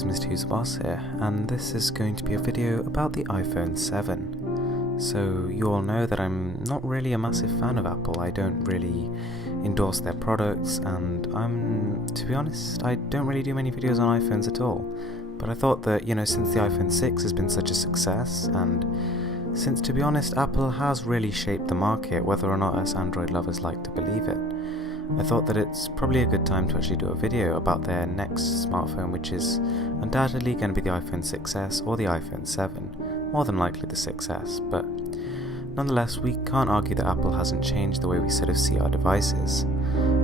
guys, Mr. Who's Boss here, and this is going to be a video about the iPhone 7. So you all know that I'm not really a massive fan of Apple. I don't really endorse their products, and to be honest, I don't really do many videos on iPhones at all. But I thought that, since the iPhone 6 has been such a success, and since, to be honest, Apple has really shaped the market, whether or not us Android lovers like to believe it, I thought that it's probably a good time to actually do a video about their next smartphone, which is undoubtedly going to be the iPhone 6s or the iPhone 7, more than likely the 6s, but nonetheless we can't argue that Apple hasn't changed the way we sort of see our devices.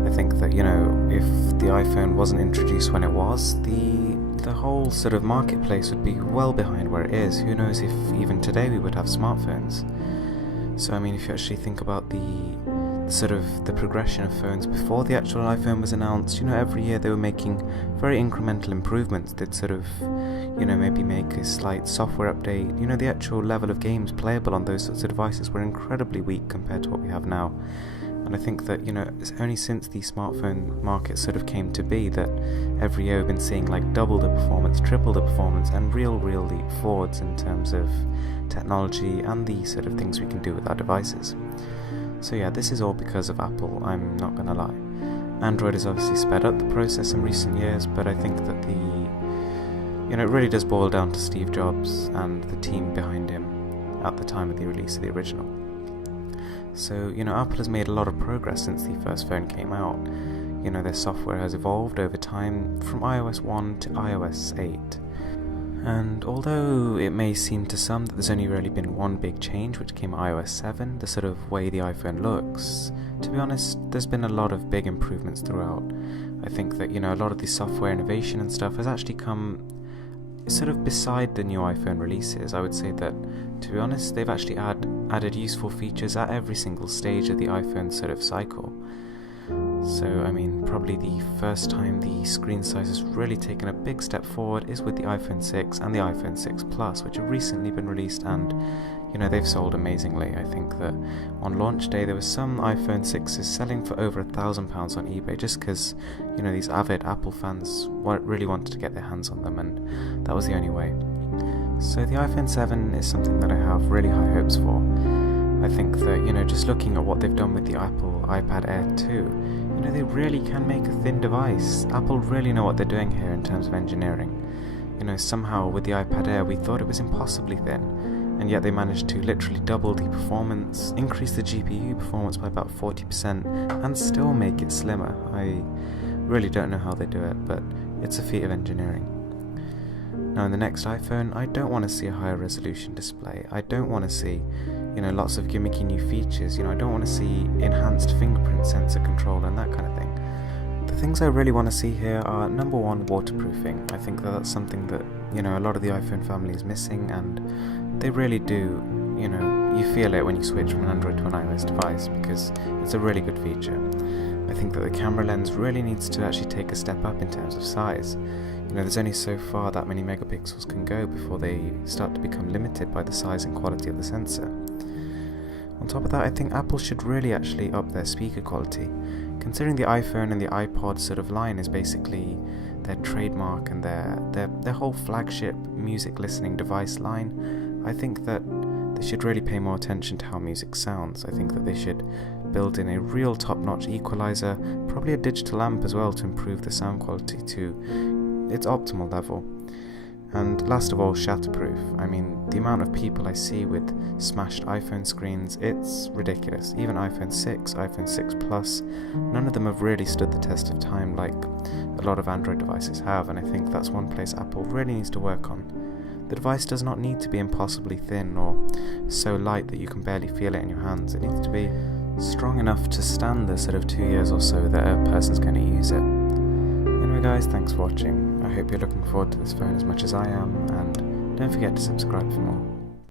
I think that, if the iPhone wasn't introduced when it was, the whole sort of marketplace would be well behind where it is. Who knows if even today we would have smartphones. So if you actually think about the progression of phones before the actual iPhone was announced, every year they were making very incremental improvements. They'd sort of, maybe make a slight software update. The actual level of games playable on those sorts of devices were incredibly weak compared to what we have now. And I think that, it's only since the smartphone market sort of came to be that every year we've been seeing like double the performance, triple the performance, and real leap forwards in terms of technology and the sort of things we can do with our devices. So yeah, this is all because of Apple, I'm not gonna lie. Android has obviously sped up the process in recent years, but I think that it really does boil down to Steve Jobs and the team behind him at the time of the release of the original. So, Apple has made a lot of progress since the first phone came out. Their software has evolved over time from iOS 1 to iOS 8. And although it may seem to some that there's only really been one big change, which came iOS 7, the sort of way the iPhone looks, to be honest, there's been a lot of big improvements throughout. I think that, a lot of the software innovation and stuff has actually come sort of beside the new iPhone releases. I would say that, to be honest, they've actually added useful features at every single stage of the iPhone sort of cycle. So, probably the first time the screen size has really taken a big step forward is with the iPhone 6 and the iPhone 6 Plus, which have recently been released, and, they've sold amazingly. I think that on launch day there were some iPhone 6s selling for over £1,000 on eBay, just because, these avid Apple fans really wanted to get their hands on them, and that was the only way. So the iPhone 7 is something that I have really high hopes for. I think that, just looking at what they've done with the Apple iPad Air 2, they really can make a thin device. Apple really know what they're doing here in terms of engineering. Somehow with the iPad Air we thought it was impossibly thin, and yet they managed to literally double the performance, increase the GPU performance by about 40%, and still make it slimmer. I really don't know how they do it, but it's a feat of engineering. Now in the next iPhone, I don't want to see a higher resolution display. I don't want to see, lots of gimmicky new features. I don't want to see enhanced fingerprint sensor control and that kind of thing. The things I really want to see here are, number one, waterproofing. I think that that's something that, a lot of the iPhone family is missing, and they really do, you feel it when you switch from an Android to an iOS device, because it's a really good feature. I think that the camera lens really needs to actually take a step up in terms of size. There's only so far that many megapixels can go before they start to become limited by the size and quality of the sensor. On top of that, I think Apple should really actually up their speaker quality. Considering the iPhone and the iPod sort of line is basically their trademark and their whole flagship music listening device line, I think that they should really pay more attention to how music sounds. I think that they should build in a real top-notch equalizer, probably a digital amp as well, to improve the sound quality to its optimal level. And last of all, shatterproof. The amount of people I see with smashed iPhone screens, it's ridiculous. Even iPhone 6, iPhone 6 Plus, none of them have really stood the test of time like a lot of Android devices have, and I think that's one place Apple really needs to work on. The device does not need to be impossibly thin or so light that you can barely feel it in your hands. It needs to be strong enough to stand the sort of 2 years or so that a person's going to use it. Anyway guys, thanks for watching. I hope you're looking forward to this phone as much as I am, and don't forget to subscribe for more.